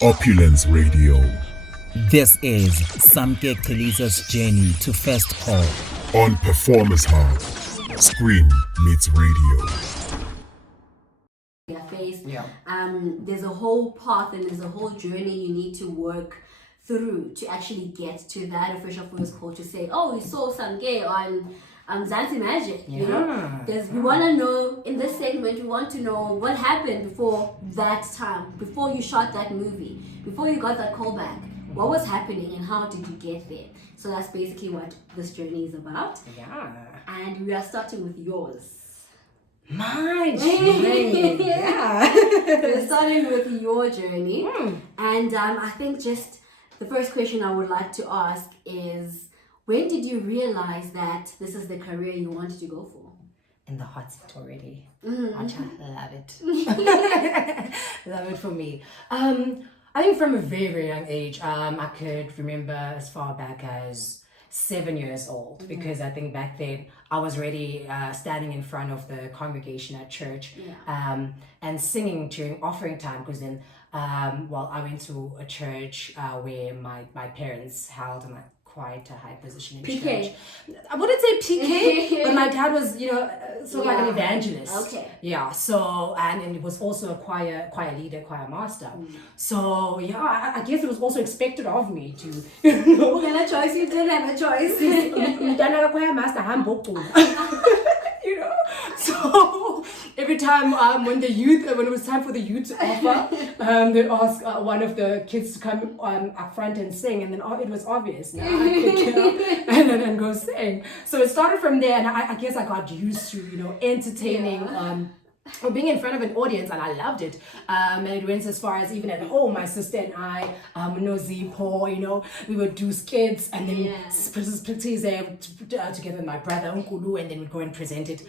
Opulence Radio This is Samke Chiliza's journey to first call. on Performance Hub. Scream meets radio. Your face. Yeah. There's a whole path and there's a whole journey you need to work through to actually get to that official first call to say, oh, you saw Samke on Zanzi Magic. You know, we want to know in this segment. We want to know what happened before that time, before you shot that movie, before you got that call back. What was happening and how did you get there? So that's basically what this journey is about. Yeah. And we are starting with yours. My journey. Yeah. We're starting with your journey. And I think just the first question I would like to ask is, when did you realize that this is the career you wanted to go for? In the hot seat already. Watch, I love it. Love it for me. I think from a very, very young age, I could remember as far back as 7 years old, because I think back then I was already standing in front of the congregation at church and singing during offering time, because then I went to a church where my parents held quite a high position in PK. church. I wouldn't say PK, but my dad was, sort of like an evangelist. Okay. Yeah. So and it was also a choir leader, choir master. So yeah, I guess it was also expected of me to, What kind of choice? You didn't have a choice. choir master, you know. So every time when it was time for the youth to offer, they'd ask one of the kids to come up front and sing, and then it was obvious. Now I could get up and then go sing. So it started from there, and I guess I got used to entertaining. Or being in front of an audience, and I loved it. And it went as far as even at home, my sister and I, Zipo, we would do skits and then together with my brother, Unkulu, and then we'd go and present it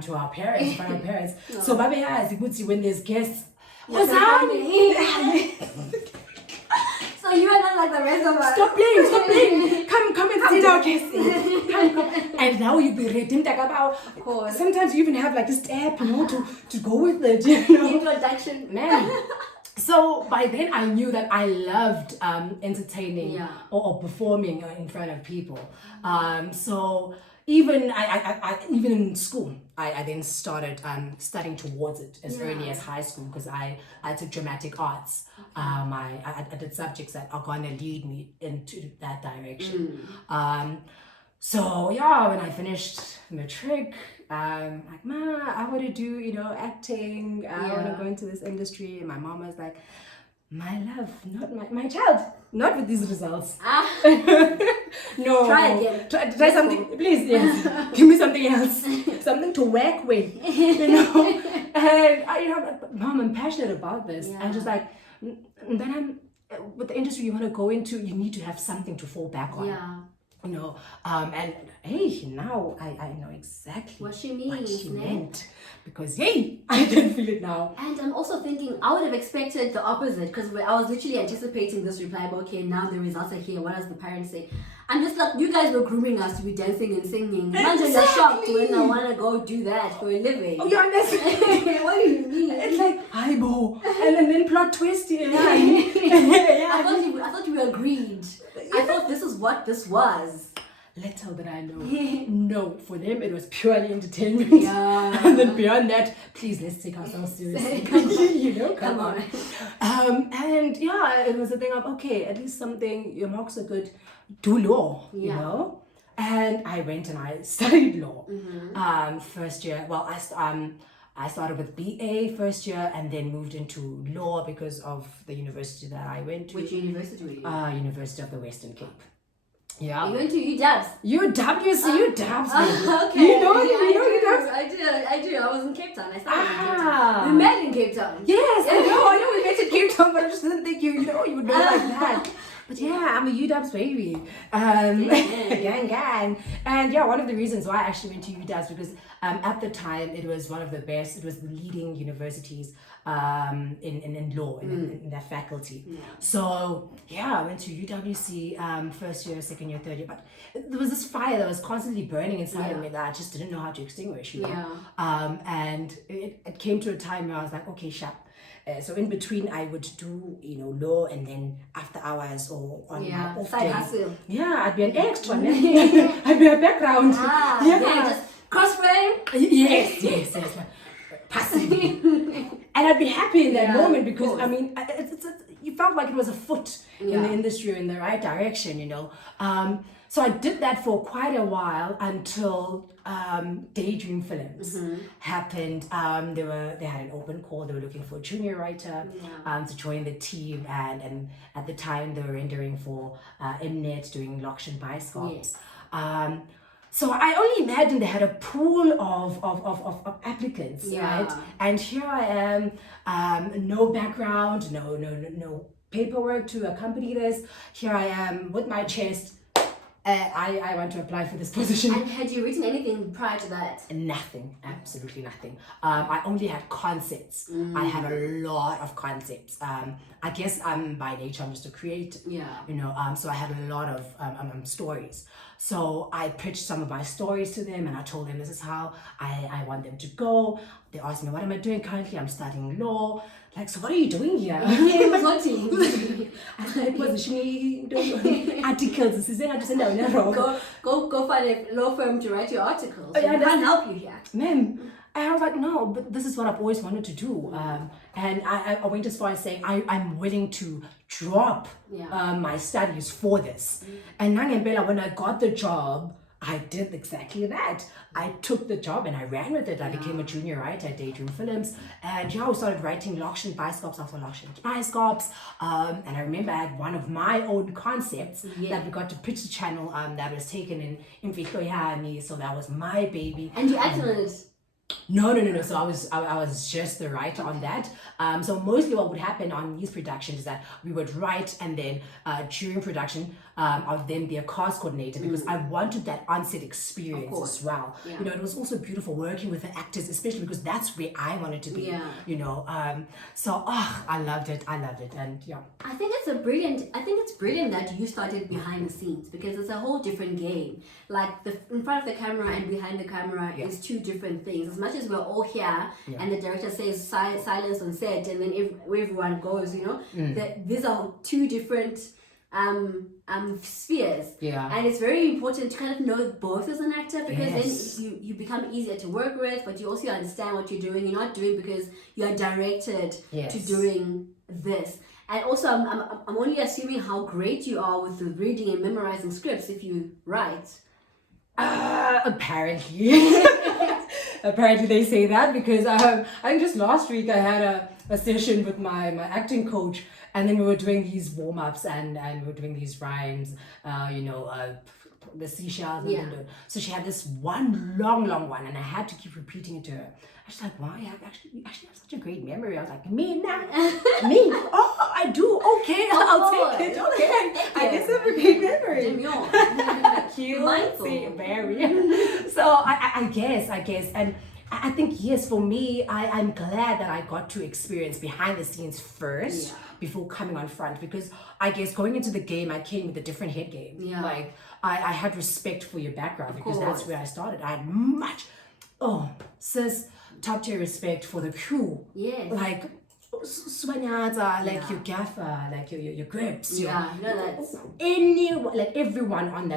to our parents, in front of our parents. So, Babe has, when there's guests, what's happening? So you are not like the rest of us. Stop playing. Come and sit down, Casey. Come. And now you be ready. Of course. Sometimes you even have like this step, to go with it, Introduction. Man. So by then I knew that I loved entertaining or performing in front of people. So even I even in school, I then started studying towards it as early as high school, because I took dramatic arts. I did subjects that are gonna lead me into that direction. So yeah, when I finished matric, like, Ma, I want to do acting. I want to go into this industry. And my mom was like, my love, not my child, not with these results. No. Try again. Try something, please. Yes. Give me something else, something to work with, And Mom, I'm passionate about this. And just like, then with the industry you want to go into, you need to have something to fall back on. Yeah. And hey, now I know exactly What she means, meant, because I can feel it now. And I'm also thinking, I would have expected the opposite, because I was literally anticipating this reply, but okay, now the results are here. What does the parents say? I'm just like, you guys were grooming us to be dancing and singing. Imagine you're shocked when I want to go do that for a living. Oh, you understand? What do you mean? It's like, hi, bo. And then plot twist. I thought you agreed. I thought this is what this was. Little did I know. No, for them it was purely entertainment. Yeah. And then beyond that, please, let's take ourselves seriously. Come on. And yeah, it was a thing of, okay, at least something, your marks are good, do law, And I went and I studied law. First year, I started with BA first year and then moved into law because of the university that I went to. Which university were you? University of the Western Cape. Yeah. You went to UWs? UWs, okay. You know UWs? I do. I was in Cape Town. I started in Cape Town. We met in Cape Town. Yes, I know we met in Cape Town, but I just didn't think you would know like that. But yeah, I'm a UWs baby. Gang. And yeah, one of the reasons why I actually went to UWs, because at the time it was one of the best, it was the leading universities in law, in that faculty. So yeah, I went to UWC first year, second year, third year, but there was this fire that was constantly burning inside of me that I just didn't know how to extinguish, And it came to a time where I was like, okay, Shap, So in between, I would do, law, and then after hours or on my off side days. hustle. Yeah, I'd be an extra. I'd be a background. Just cross-frame. Yes. Like, passively. And I'd be happy in that moment because, you felt like it was a foot in the industry or in the right direction, So I did that for quite a while until Daydream Films happened. They had an open call. They were looking for a junior writer to join the team, and at the time they were rendering for Mnet, doing Lokshin Bioscopes. So I only imagined they had a pool of applicants, right? And here I am, no background, no paperwork to accompany this. Here I am with my chest. I want to apply for this position. And had you written anything prior to that? Nothing, absolutely nothing. I only had concepts. I had a lot of concepts. I guess by nature I'm just a creator. So I had a lot of stories. So I pitched some of my stories to them, and I told them this is how I want them to go. They asked me, what am I doing currently? I'm studying law. Like, so what are you doing here? I'm positioning articles. Go find a law firm to write your articles. I can't help you here. Ma'am, I was like, no, but this is what I've always wanted to do. And I went as far as saying, I'm willing to drop my studies for this. And Nangempela, when I got the job, I did exactly that. I took the job and I ran with it. I became a junior writer at Daydream Films, and I started writing Lokshin Bioscopes after Lokshin Bioscopes. And I remember I had one of my own concepts that we got to pitch the channel that was taken in Vihloyani. So that was my baby. And you acted on it? No. So I was just the writer on that. So mostly what would happen on these productions is that we would write, and then during production, I would then be a cast coordinator because I wanted that on-set experience as well. It was also beautiful working with the actors, especially because that's where I wanted to be. So I loved it, and I think it's brilliant that you started behind the scenes, because it's a whole different game. Like in front of the camera and behind the camera is two different things. As much as we're all here and the director says silence on set, and then where everyone goes, these are two different spheres. And it's very important to kind of know both as an actor, because then you become easier to work with, but you also understand what you're doing. You're not doing because you are directed to doing this. And also, I'm only assuming how great you are with the reading and memorizing scripts if you write. Apparently. Apparently they say that, because I think just last week I had a session with my acting coach, and then we were doing these warm-ups and we were doing these rhymes, the seashells. So she had this one long one, and I had to keep repeating it to her. I was like, wow, you actually have such a great memory. I was like, me now? Me? Oh, I do. Okay, I'll take it. Okay. I guess I have a great memory. Cute. Very. So I guess. And I think, yes, for me, I'm glad that I got to experience behind the scenes first before coming on front, because I guess going into the game, I came with a different head game. Like, I had respect for your background, because that's where I started. I had top tier respect for the crew. Like, Swanyata, like your gaffer, like your grips, everyone on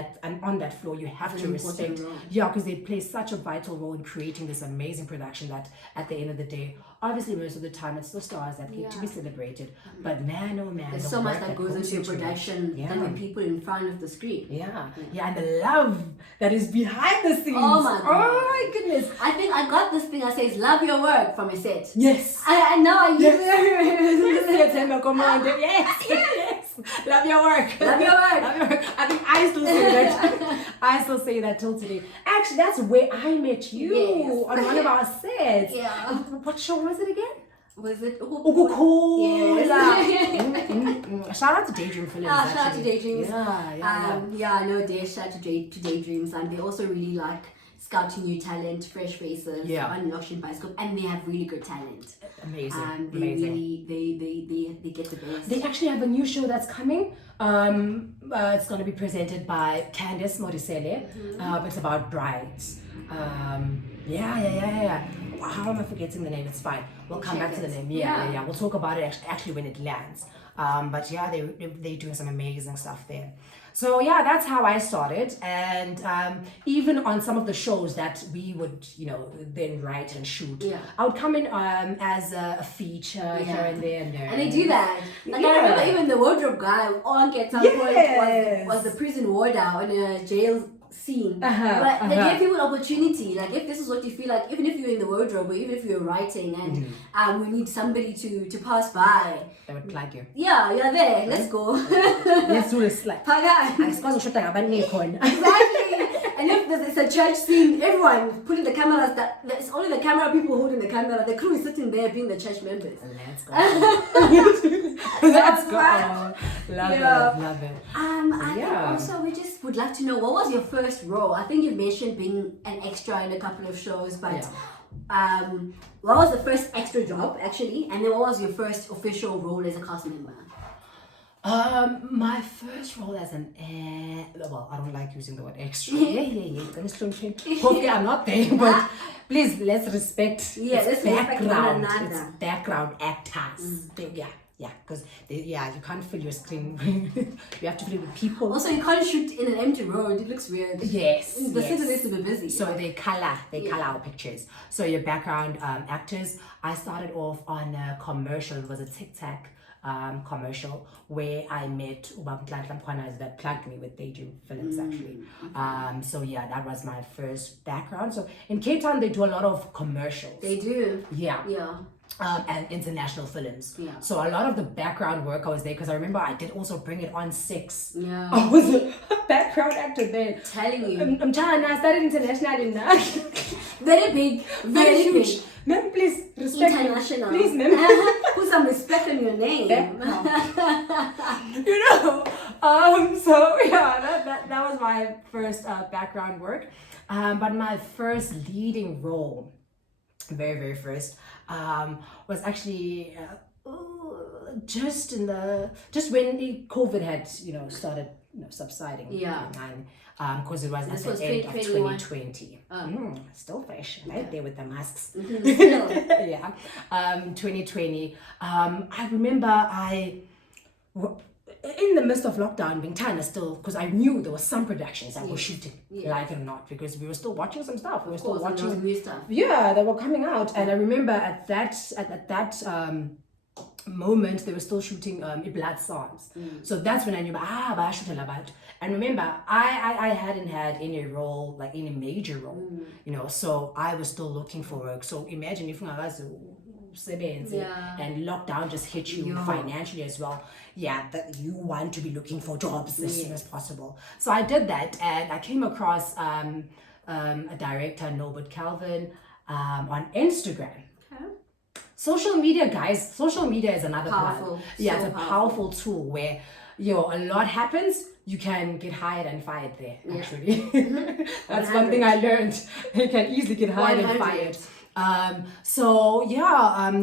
that floor, you have to respect. Because they play such a vital role in creating this amazing production that at the end of the day, obviously most of the time it's the stars that get to be celebrated. But man, oh man, there's so much that goes into a production than the people in front of the screen. And the love that is behind the scenes. Oh my goodness. I think I got this thing that says love your work from a set. Yes. I know I use it. Yes. Love your work. I think I still say that. I still say that till today. Actually, that's where I met you on one of our sets. What show was it again? Was it Cool? Yes. Shout out to Daydream Films. Shout out to Daydreams. Yeah. Shout out to Daydreams, and they also really like scouting new talent, fresh faces on Lokshin Bioscope, and they have really good talent. Amazing. They get the best. They actually have a new show that's coming. It's going to be presented by Candice Morisele. It's about brides. how am I forgetting the name? It's fine. We'll come back to the name. Yeah. We'll talk about it actually when it lands. But yeah, they're doing some amazing stuff there. So yeah, that's how I started. And even on some of the shows that we would, then write and shoot, I would come in as a feature here and there and there. And they do that. Like I remember even the wardrobe guy on Get Some Point was the prison warder in a jail scene. But they give people an opportunity. Like if this is what you feel like, even if you're in the wardrobe or even if you're writing and we need somebody to pass by. They would plug you. Yeah, you're there. Let's go. Let's do this. Like, exactly. And if there's a church scene, everyone putting the cameras. It's only the camera people holding the camera. The crew is sitting there being the church members. Let's go. Let's go. Love it. I think also we just would like to know, what was your first role? I think you mentioned being an extra in a couple of shows, but what was the first extra job actually? And then what was your first official role as a cast member? My first role as an well, I don't like using the word extra. Hopefully I'm not there, but please let's respect let's background. Respect one another. It's background actors. Yeah, because you can't fill your screen. You have to fill it with people. Also, you can't shoot in an empty road. It looks weird. Yes. The city needs to be busy. So they color our pictures. So your background actors. I started off on a commercial. It was a Tic Tac commercial where I met Ubab Tlankwana that plugged me with They Do Films actually. So yeah, that was my first background. So in Cape Town they do a lot of commercials. They do. Yeah. And international films. So a lot of the background work I was there because I remember I did also Bring It On 6. Yeah. I was a background actor there. Telling you. I'm telling I started internationally now. Very big. Very huge. Ma'am, please respect international. Me. Please, ma'am. Put some respect on your name. So yeah, that was my first background work. But my first leading role, very, very first, was actually just when COVID had started subsiding. Because it was at the end of 2020. Still fresh, right there with the masks. Still. 2020. I remember in the midst of lockdown, being China still, because I knew there was some productions that were shooting, like it or not, because we were still watching some stuff. We were still watching new stuff. Yeah, they were coming out, and I remember at that moment they were still shooting Blood Songs. So that's when I knew about. And remember, I hadn't had any role, like any major role, so I was still looking for work. So imagine if I was and lockdown just hit you financially as well. That you want to be looking for jobs as soon as possible. So I did that, and I came across a director, Norbert Calvin, on Instagram. Social media, guys. Social media is another powerful. It's a powerful tool where a lot happens. You can get hired and fired there. Actually, that's 100. One thing I learned. You can easily get hired 100. And fired.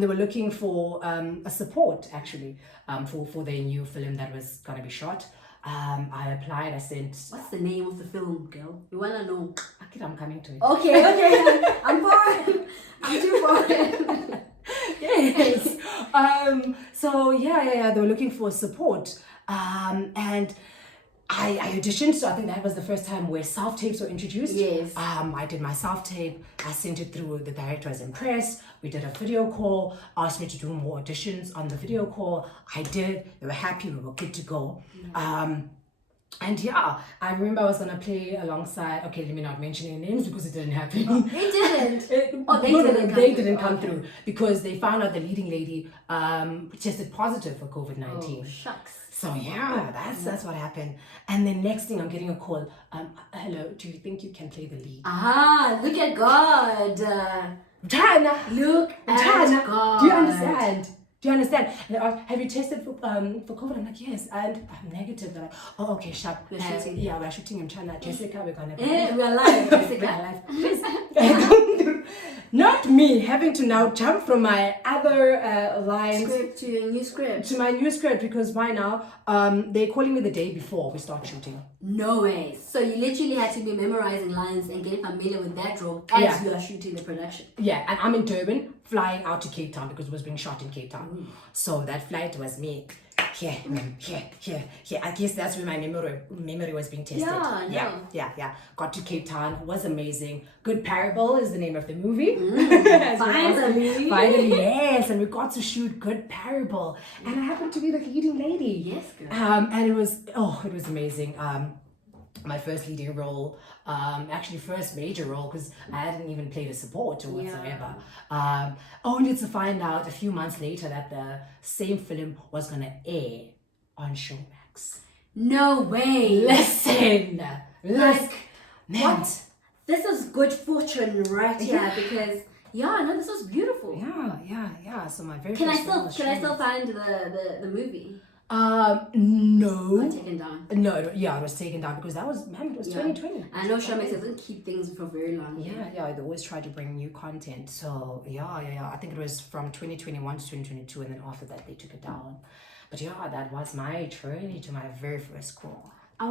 They were looking for a support actually for their new film that was gonna be shot. I applied. I sent. What's the name of the film, girl? We wanna know. I'm coming to it. Okay. I'm for it. I'm too for it. Yes. They were looking for support. And I auditioned, so I think that was the first time where self-tapes were introduced. Yes. I did my self-tape. I sent it through. The director was impressed. We did a video call, asked me to do more auditions on the video call. I did. They were happy. We were good to go. I remember I was going to play alongside, let me not mention any names because it didn't happen. It didn't? They didn't come through because they found out the leading lady tested positive for COVID-19. Oh, shucks. So that's what happened. And then next thing I'm getting a call. Hello, do you think you can play the lead? Look at God. Diana, look at God. Do you understand? And they asked, have you tested for COVID? I'm like, yes, and I'm negative. They're like, oh, okay, sharp. We're shooting. Yeah, we're shooting in China. Jessica, we're gonna. We're live, Jessica. We're live. Please. Not me having to now jump from my other lines Script to a new script. to my new script, because why now? They're calling me the day before we start shooting. No way. So you literally had to be memorizing lines and getting familiar with that role as you are shooting the production. Yeah, and I'm in Durban, flying out to Cape Town because it was being shot in Cape Town. So that flight was me. Here. I guess that's where my memory was being tested. Yeah. Got to Cape Town. It was amazing. Good Parable is the name of the movie. Finally, yes. And we got to shoot Good Parable. And I happened to be the leading lady. Yes, girl. And it was amazing. My first leading role, actually first major role, because I hadn't even played a support or whatsoever. Only to find out a few months later that the same film was going to air on Showmax. No way. Listen, what? This is good fortune right here because this was beautiful. Yeah. So my very Can I first still find the movie? No. Taken down. No, it was taken down because it was 2020. I know Showmax doesn't keep things for very long. Yeah, they always try to bring new content. So I think it was from 2021 to 2022, and then after that they took it down. But that was my journey to my very first call. I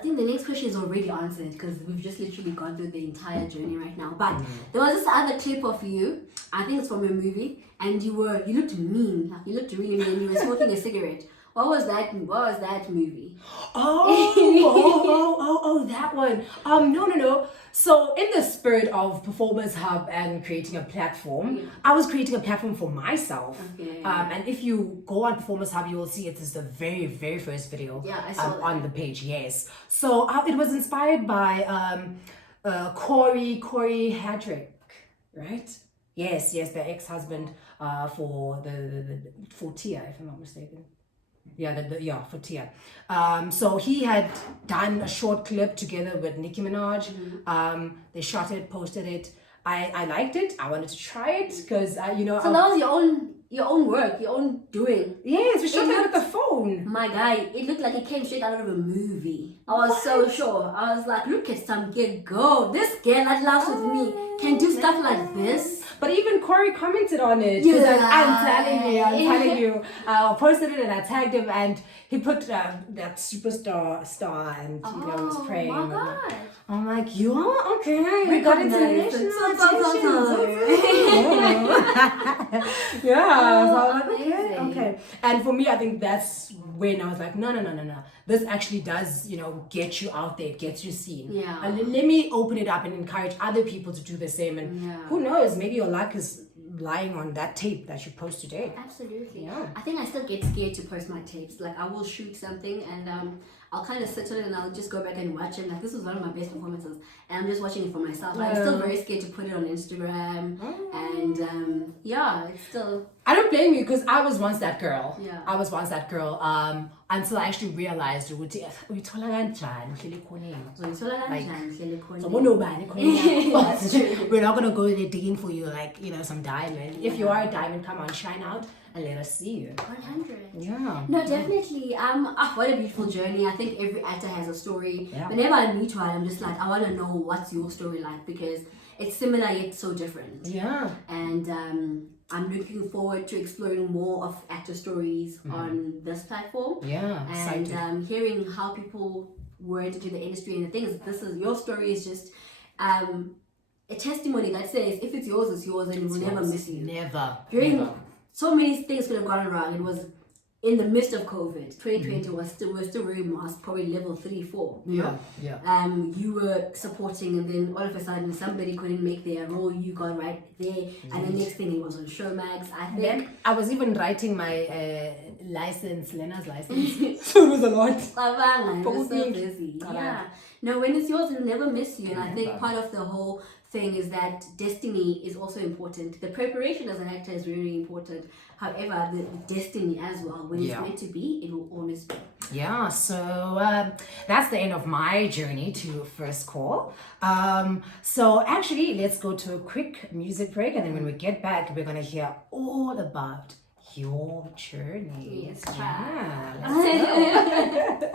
think the next question is already answered because we've just literally gone through the entire journey right now. But there was this other clip of you, I think it's from a movie, and you looked mean, like you looked really mean, you were smoking a cigarette. What was that movie? Oh, that one. No. So in the spirit of Performance Hub and creating a platform, I was creating a platform for myself. Okay. And if you go on Performance Hub, you will see it is the very, very first video I saw on the page. Yes. So it was inspired by Corey Hadrick, right? Yes, the ex-husband for for Tia, if I'm not mistaken. For Tia. So he had done a short clip together with Nicki Minaj. They shot it, posted it. I liked it. I wanted to try it because So that was your own work, your own doing. Yes, we shot it with the phone. My guy, it looked like it came straight out of a movie. I was so sure. I was like, look at Samke go. This girl that laughs with me can do stuff like this. But even Corey commented on it. I'm telling you. I posted it and I tagged him, and he put that superstar star, and was praying. Oh my God. I'm like, okay. We got international. Okay. And for me, I think that's when I was like, no. This actually does, get you out there, gets you seen. Yeah. And let me open it up and encourage other people to do the same. And who knows, maybe your luck is lying on that tape that you post today. Absolutely. Yeah. I think I still get scared to post my tapes. Like I will shoot something and I'll kind of sit on it and I'll just go back and watch it. Like this was one of my best performances and I'm just watching it for myself. I'm still very scared to put it on Instagram and it's still... I don't blame you because I was once that girl. Yeah. I was once that girl until I actually realized we're not going to go there digging for you like, some diamond. If you are a diamond, come on, shine out and let us see you. 100. Yeah. No, definitely. What a beautiful journey. I think every actor has a story. Yeah. Whenever I meet one, I'm just like, I want to know what's your story like because it's similar yet so different. Yeah. And I'm looking forward to exploring more of actor stories on this platform. Yeah. And hearing how people went into the industry. And the thing is, your story is just a testimony that says if it's yours, it's yours, and it will never miss you. Never. So many things could have gone wrong. It was in the midst of COVID. 2020 we're still very masked, probably level 3-4. Yeah. You were supporting, and then all of a sudden somebody couldn't make their role. You got right there, and the next thing it was on Showmax. I think I was even writing my Lena's license. So it was a lot. It was so busy. Yeah. No, when it's yours, it'll never miss you. And I think part of the whole thing is that destiny is also important. The preparation as an actor is really important. However, the destiny as well. When it's meant to be, it will always be. Yeah, so that's the end of my journey to First Call. So actually, let's go to a quick music break, and then when we get back, we're going to hear all about your journey. Yes, let's go.